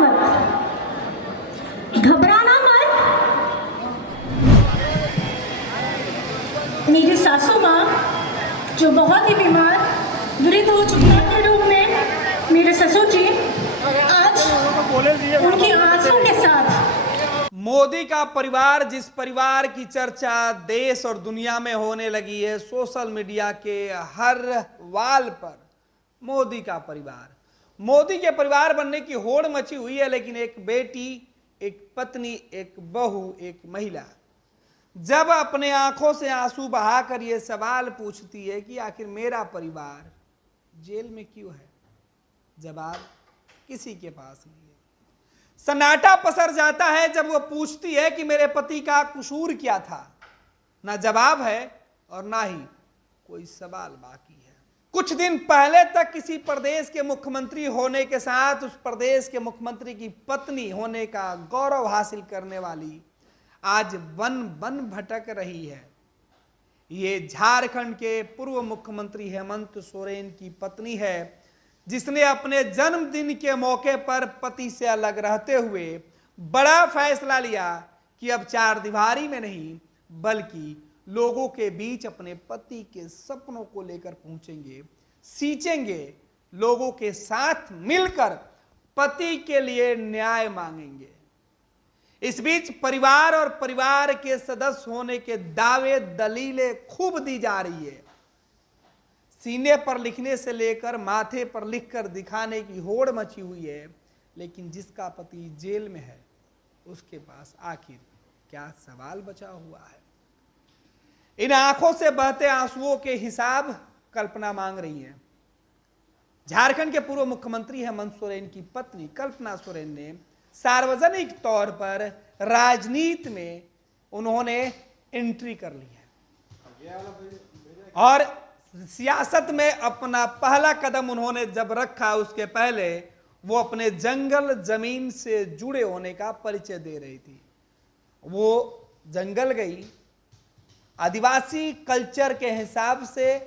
मत, घबराना मत। मेरी सासू माँ जो बहुत ही बीमार वृद्ध हो चुकी है के रूप में, मेरे ससुर जी आज उनकी आंसू के साथ। मोदी का परिवार, जिस परिवार की चर्चा देश और दुनिया में होने लगी है, सोशल मीडिया के हर वाल पर मोदी का परिवार, मोदी के परिवार बनने की होड़ मची हुई है। लेकिन एक बेटी, एक पत्नी, एक बहू, एक महिला जब अपने आंखों से आंसू बहाकर यह सवाल पूछती है कि आखिर मेरा परिवार जेल में क्यों है, जवाब किसी के पास नहीं है। सन्नाटा पसर जाता है जब वह पूछती है कि मेरे पति का कसूर क्या था। ना जवाब है और ना ही कोई सवाल बाकी है। कुछ दिन पहले तक किसी प्रदेश के मुख्यमंत्री होने के साथ उस प्रदेश के मुख्यमंत्री की पत्नी होने का गौरव हासिल करने वाली आज वन वन भटक रही है। ये झारखंड के पूर्व मुख्यमंत्री हेमंत सोरेन की पत्नी है, जिसने अपने जन्मदिन के मौके पर पति से अलग रहते हुए बड़ा फैसला लिया कि अब चार दीवारी में नहीं बल्कि लोगों के बीच अपने पति के सपनों को लेकर पहुंचेंगे, सींचेंगे, लोगों के साथ मिलकर पति के लिए न्याय मांगेंगे। इस बीच परिवार और परिवार के सदस्य होने के दावे दलीलें खूब दी जा रही है। सीने पर लिखने से लेकर माथे पर लिखकर दिखाने की होड़ मची हुई है। लेकिन जिसका पति जेल में है उसके पास आखिर क्या सवाल बचा हुआ है। इन आंखों से बहते आंसुओं के हिसाब कल्पना मांग रही है। झारखंड के पूर्व मुख्यमंत्री हेमंत सोरेन की पत्नी कल्पना सोरेन ने सार्वजनिक तौर पर राजनीति में उन्होंने एंट्री कर ली है और सियासत में अपना पहला कदम उन्होंने जब रखा, उसके पहले वो अपने जंगल जमीन से जुड़े होने का परिचय दे रही थी। वो जंगल गई, आदिवासी कल्चर के हिसाब से,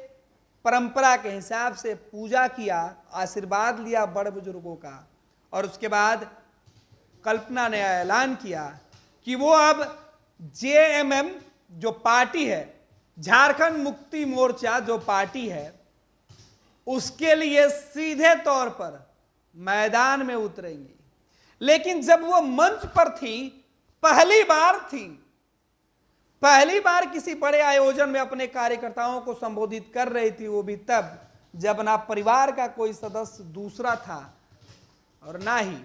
परंपरा के हिसाब से पूजा किया, आशीर्वाद लिया बड़े बुजुर्गों का, और उसके बाद कल्पना ने ऐलान किया कि वो अब जेएमएम जो पार्टी है, झारखंड मुक्ति मोर्चा जो पार्टी है, उसके लिए सीधे तौर पर मैदान में उतरेंगी। लेकिन जब वो मंच पर थी, पहली बार किसी बड़े आयोजन में अपने कार्यकर्ताओं को संबोधित कर रही थी, वो भी तब जब ना परिवार का कोई सदस्य दूसरा था और ना ही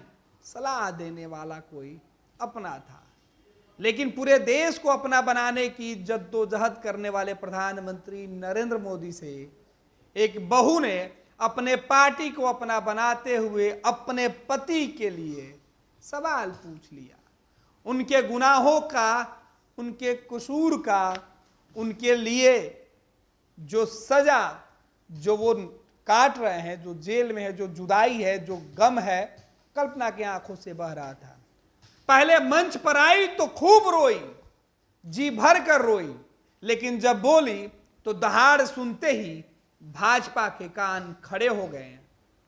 सलाह देने वाला कोई अपना था। लेकिन पूरे देश को अपना बनाने की जद्दोजहद करने वाले प्रधानमंत्री नरेंद्र मोदी से एक बहू ने अपने पार्टी को अपना बनाते हुए अपने पति के लिए सवाल पूछ लिया। उनके गुनाहों का, उनके कसूर का, उनके लिए जो सजा जो वो काट रहे हैं, जो जेल में है, जो जुदाई है, जो गम है, कल्पना की आंखों से बह रहा था। पहले मंच पर आई तो खूब रोई, जी भर कर रोई, लेकिन जब बोली तो दहाड़ सुनते ही भाजपा के कान खड़े हो गए।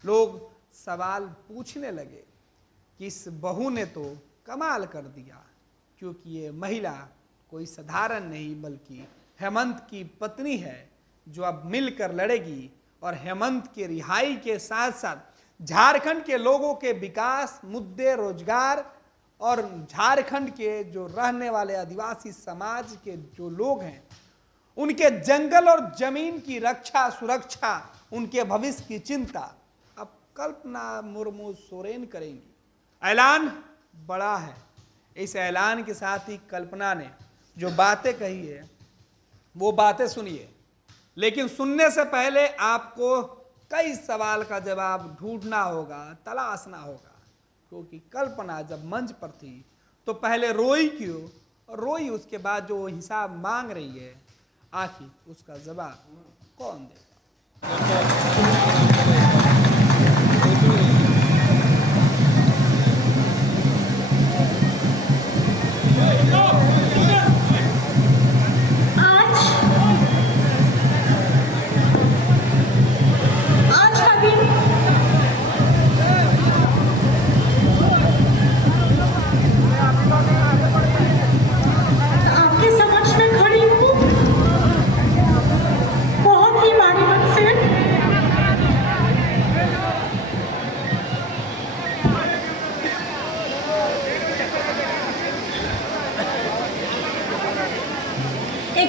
लोग सवाल पूछने लगे कि इस बहू ने तो कमाल कर दिया, क्योंकि ये महिला कोई साधारण नहीं बल्कि हेमंत की पत्नी है, जो अब मिलकर लड़ेगी और हेमंत के रिहाई के साथ साथ झारखंड के लोगों के विकास, मुद्दे, रोजगार और झारखंड के जो रहने वाले आदिवासी समाज के जो लोग हैं, उनके जंगल और जमीन की रक्षा, सुरक्षा, उनके भविष्य की चिंता अब कल्पना मुर्मू सोरेन करेंगी। ऐलान बड़ा है। इस ऐलान के साथ ही कल्पना ने जो बातें कही है वो बातें सुनिए, लेकिन सुनने से पहले आपको कई सवाल का जवाब ढूंढना होगा, तलाशना होगा। क्योंकि कल्पना जब मंच पर थी तो पहले रोई क्यों, और रोई उसके बाद जो हिसाब मांग रही है, आखिर उसका जवाब कौन देगा।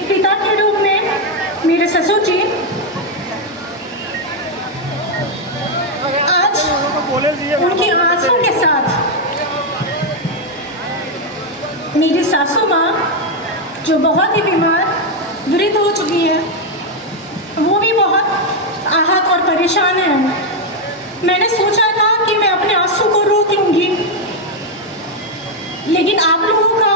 एक पिता के रूप में मेरे ससुर जी आज उनकी आंसू के साथ मेरी सासू माँ जो बहुत ही बीमार वृद्ध हो चुकी है, वो भी बहुत आहत और परेशान है। मैंने सोचा था कि मैं अपने आंसू को रोक लूंगी, लेकिन आप लोगों का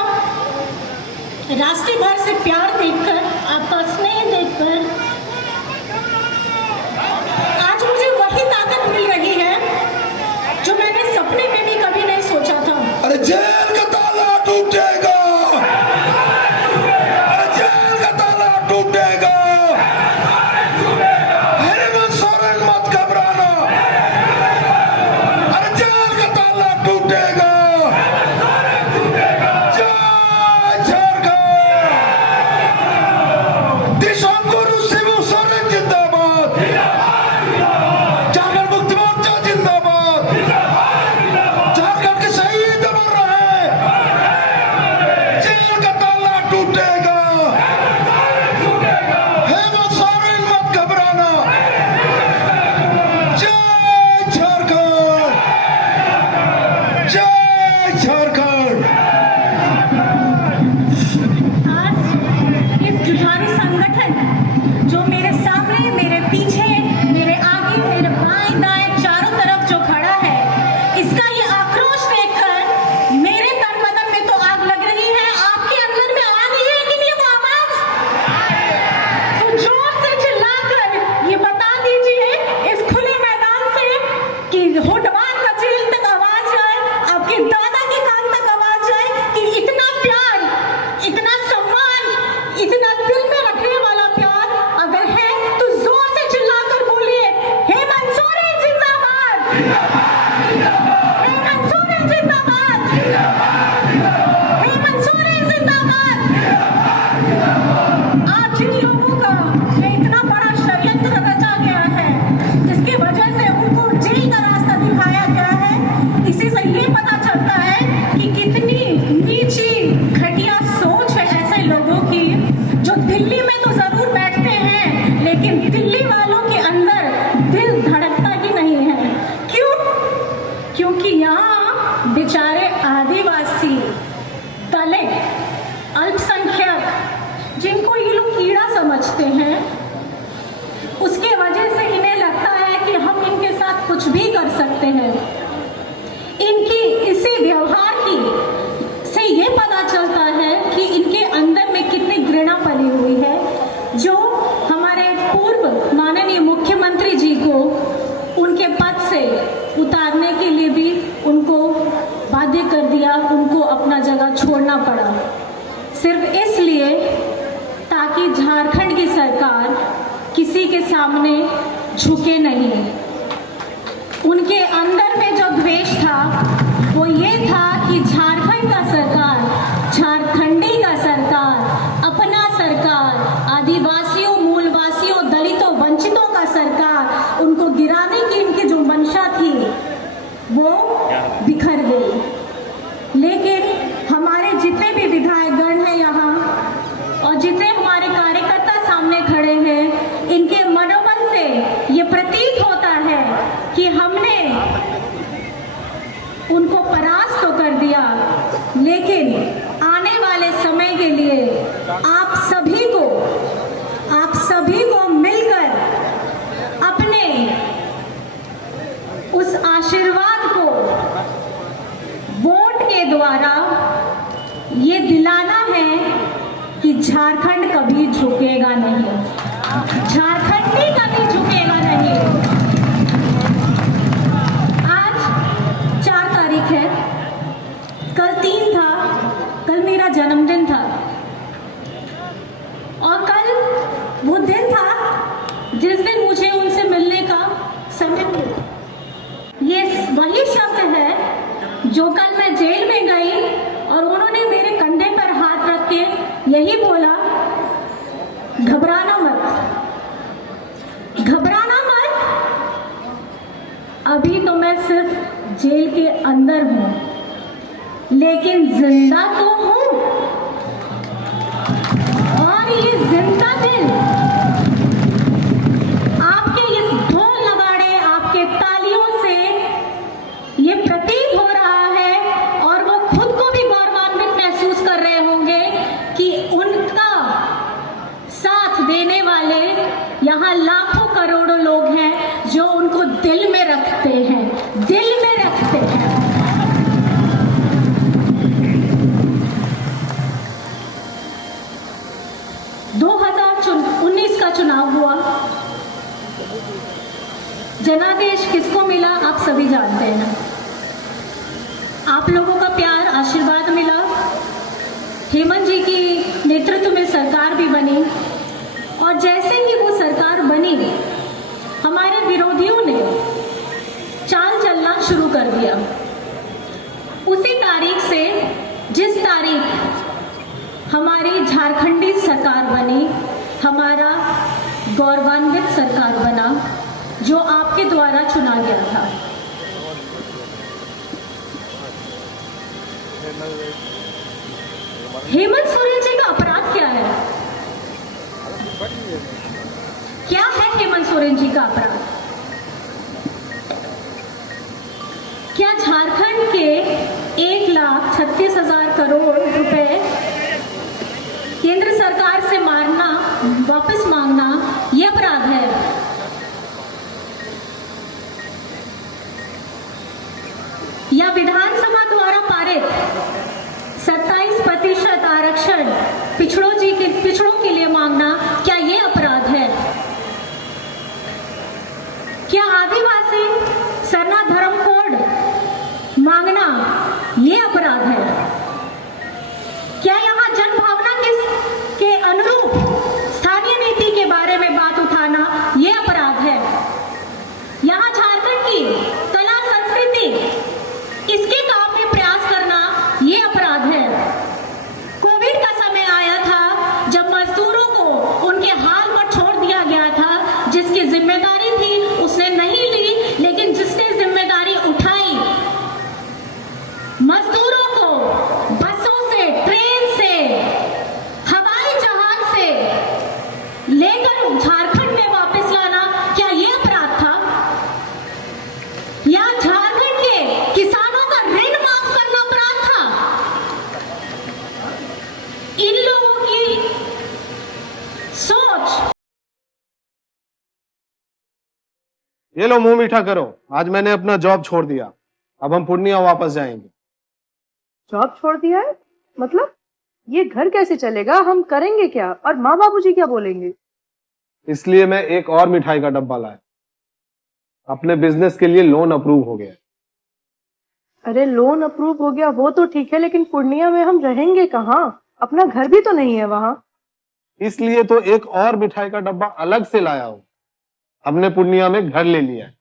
रास्ते भर से प्यार देखकर, आपका स्नेह देखकर आज मुझे वही ताकत मिल रही है जो मैंने सपने में भी कभी नहीं सोचा था। अरे जेल का ताला टूटेगा, अरे जेल का ताला टूटेगा। हेमंत सोरेन मत घबराना, अरे जेल का ताला टूटेगा। जय झारखंड, दिशंगुरु शिबू सोरेन जिंदाबाद, झारखंड मुक्ति मोर्चा जिंदाबाद, झारखंड के शहीद अमर रहे, जेल का ताला टूटेगा। हेमंत सोरेन मत घबराना। जय झारखंड, जय झारखंड। आज इस जुझारू संगठन जो मेरे सामने, मेरे पीछे, मेरे आगे, मेरे बाएं दाएं चारों तरफ जो खड़ा है, इसका ये आक्रोश देखकर मेरे तन बदन में तो आग लग रही है। आपके अंदर में आ रही है कि नहीं वो आवाज? तो जोर से चिल्लाकर ये बता दीजिए इस खुले मैदान से कि होटवार का जेल तक आवाज आए, आपके दादा के कान तक आवाज आए कि इतना प्यार, इतना सम्मान, इतना दिल में रखने वाला प्यार अगर है तो जोर से चिल्लाकर बोलिए, हेमंत सोरेन जिंदाबाद, हेमंत सोरेन जिंदाबाद, हेमंत सोरेन जिंदाबाद। आज जिन लोगों का ये इतना बड़ा षड्यंत्र रचा गया है, जिसकी वजह से उनको जेल का रास्ता दिखाया गया है, इसी से ये पता चलता है कि कितनी नीची घटिया सोच है ऐसे लोगों की जो दिल्ली में तो जरूर बैठते हैं, लेकिन दिल्ली वालों के अंदर दिल धड़कता ही नहीं है। क्यों? क्योंकि यहाँ बेचारे आदिवासी, दलित, अल्पसंख्यक, जिनको ये लोग कीड़ा समझते हैं, उसके वजह से इन्हें लगता है कि हम इनके साथ कुछ भी कर सकते हैं। इनकी इसी व्यवहार की से ये पता चलता है कि इनके अंदर में कितनी घृणा पली हुई है, जो हमारे पूर्व माननीय मुख्यमंत्री जी को उनके पद से उतारने के लिए भी उनको बाध्य कर दिया, उनको अपना जगह छोड़ना पड़ा, सिर्फ इसलिए ताकि झारखंड की सरकार किसी के सामने झुके नहीं। उनके अंदर में जो द्वेष था वो ये था कि झारखंड का सरकार, झारखंडी का सरकार, अपना सरकार, आदिवासियों, मूलवासियों, दलितों, वंचितों का सरकार, उनको गिराने की इनकी जो मंशा थी वो बिखर गई। लेकिन हमारे जितने भी विधायकगण हैं यहाँ और जितने हमारे कार्यकर्ता सामने खड़े हैं, इनके मनोबल से ये प्रतीत होता है कि हमने उनको परास्त तो कर दिया, लेकिन आने वाले समय के लिए आप सभी को मिलकर अपने उस आशीर्वाद को वोट के द्वारा ये दिलाना है कि झारखंड कभी झुकेगा नहीं, झारखंडी कभी झुकेगा नहीं। आज 4 तारीख है, कल 3 था, कल मेरा जन्मदिन था और कल वो दिन था जिस दिन मुझे उनसे मिलने का समय मिला। ये वही शब्द है जो कल मैं जेल में गई और उन्होंने मेरे कंधे पर हाथ रख के यही बोला, घबराना मत, घबराना मत। अभी तो मैं सिर्फ जेल के अंदर हूं, लेकिन जिंदा तो हूं और ये दिन आपके इस ढोल नगाड़े, आपके तालियों से ये प्रतीत हो रहा है और वो खुद को भी गौरवान्वित महसूस कर रहे होंगे कि उनका साथ देने वाले यहाँ लाखों करोड़ों लोग हैं जो उनको दिल में रखते हैं, दिल में रखते हैं। का चुनाव हुआ, जनादेश किसको मिला आप सभी जानते हैं। आप लोगों का प्यार आशीर्वाद मिला, हेमंत जी की नेतृत्व में सरकार भी बनी और जैसे ही वो सरकार बनी हमारे विरोधियों ने चाल चलना शुरू कर दिया। उसी तारीख से जिस तारीख हमारी झारखंडी सरकार बनी, हमारा गौरवान्वित सरकार बना जो आपके द्वारा चुना गया था। हेमंत सोरेन जी का अपराध क्या है? क्या है हेमंत सोरेन जी का अपराध? क्या झारखंड के 1,36,000 करोड़ रुपए केंद्र सरकार से वापस मांगना यह अपराध है? या विधानसभा द्वारा पारित 27% आरक्षण पिछड़ों के लिए मांगना क्या यह अपराध है? क्या आदिवासी सरना धर्म कोड मांगना यह अपराध है? क्या यहाँ जनभावना के अनुरूप स्थानीय नीति के बारे में बात उठाना यह अपराध है? यहाँ झारखंड की कला संस्कृति इसके काम में प्रयास करना यह अपराध है। कोविड का समय आया था जब मजदूरों को उनके हाल पर छोड़ दिया गया था, जिसकी जिम्मेदारी थी उसने नहीं ली, लेकिन जिसने जिम्मेदारी उठाई मजदूरों को बसों से, ट्रेन से, हवाई जहाज से लेकर झारखंड में वापस लाना, क्या यह अपराध था? या झारखंड के किसानों का ऋण माफ करना अपराध था? इन लोगों की सोच। ये लो मुंह मीठा करो, आज मैंने अपना जॉब छोड़ दिया, अब हम पूर्णिया वापस जाएंगे। जॉब छोड़ दिया है? मतलब ये घर कैसे चलेगा? हम करेंगे क्या? और माँ बाबूजी क्या बोलेंगे? इसलिए मैं एक और मिठाई का डब्बा लाया। अपने बिजनेस के लिए लोन अप्रूव हो गया। अरे लोन अप्रूव हो गया वो तो ठीक है, लेकिन पूर्णिया में हम रहेंगे कहाँ? अपना घर भी तो नहीं है वहाँ। इसलिए तो एक और मिठाई का डब्बा अलग से लाया हूँ। हमने पूर्णिया में घर ले लिया है,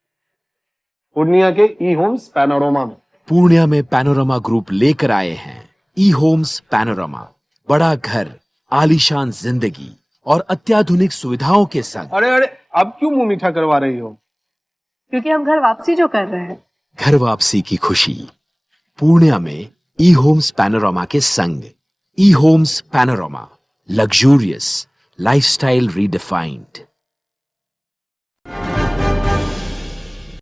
पूर्णिया के ई होम्स पैनोरमा में। पूर्णिया में पैनोरमा ग्रुप लेकर आए हैं ई होम्स पैनोरमा। बड़ा घर, आलीशान जिंदगी और अत्याधुनिक सुविधाओं के संग। अरे अरे, अब क्यों मुंह मीठा करवा रही हो? क्योंकि हम घर वापसी जो कर रहे हैं। घर वापसी की खुशी पूर्णिया में ई होम्स पैनोरमा के संग। E Homes Panorama, luxurious lifestyle redefined.